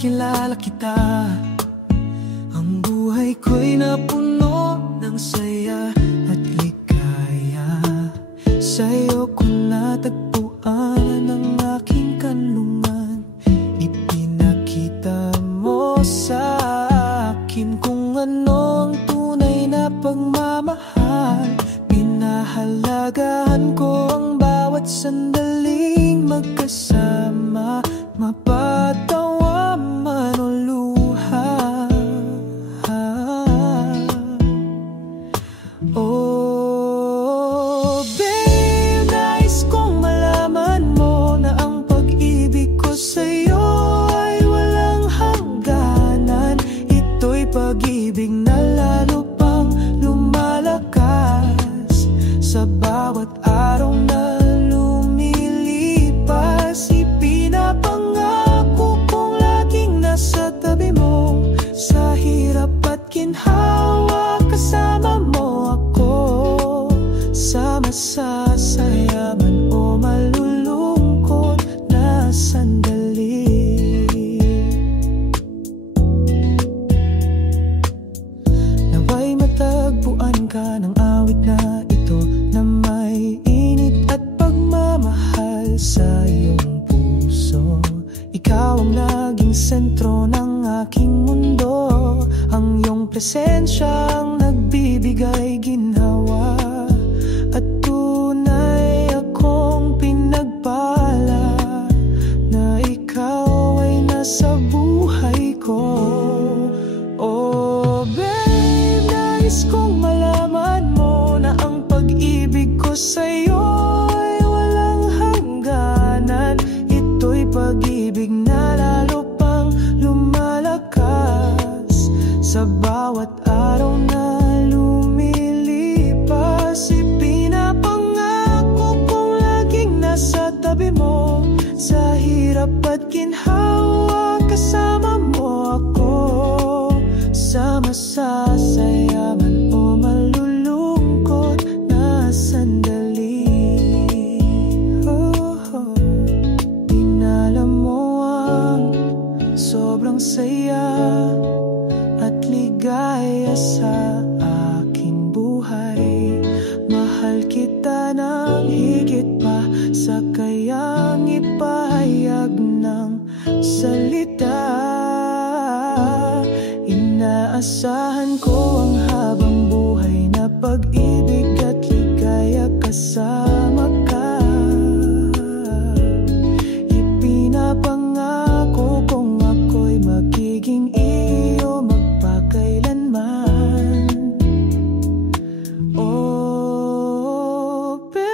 Kilala kita, ang buhay ko'y napuno ng saya at ligaya. Sa'yo ko natagpuan ang aking kanlungan. Ipinakita mo sa akin kung anong tunay na pagmamahal. Pinahalagahan ko ang bawat sandaling magkasama, mapatawa man o luha. Oh, babe, nais kong malaman mo na ang pag-ibig ko sa'yo ay walang hangganan. Ito'y pag-ibig na lalo pang lumalakas sa bawat araw na lumilipas. Ipinapangako kong laging nasa tabi mo, sa hirap at ginhawa kasama mo ako. Sa masasaya man o malulungkot na sandali, naway matagpuan ka ng awit na ito na may init at pagmamahal sa iyong puso. Ikaw ang naging sentro ng aking mundo, ang iyong presensyang nagbibigay ginhawa. At tunay akong pinagpala na ikaw ay nasa buhay ko. Oh, babe, nais kong malaman mo na ang pag-ibig ko sa'yo ay walang hangganan. Ito'y pag-ibig na lalo pang lumalakas sa bawat araw na lumilipas. Ipinapangako kong laging nasa tabi mo, sa hirap at ginhawa kasama mo ako. Sa masasaya man o malulungkot na sandali, dinala mo ang sobrang saya at ligaya sa aking buhay. Mahal kita ng higit pa sa kayang ipahayag ng salita. Inaasahan ko ang habang buhay na pag-ibig at ligaya kasama ka. Ipinapangako kong ako'y magiging iyo magpakailanman. Oh, babe,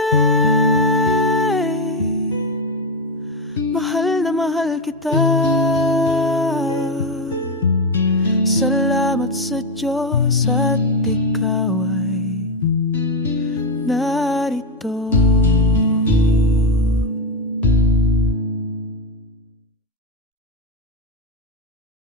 mahal na mahal kita. Salamat sa Diyos at ikaw ay narito.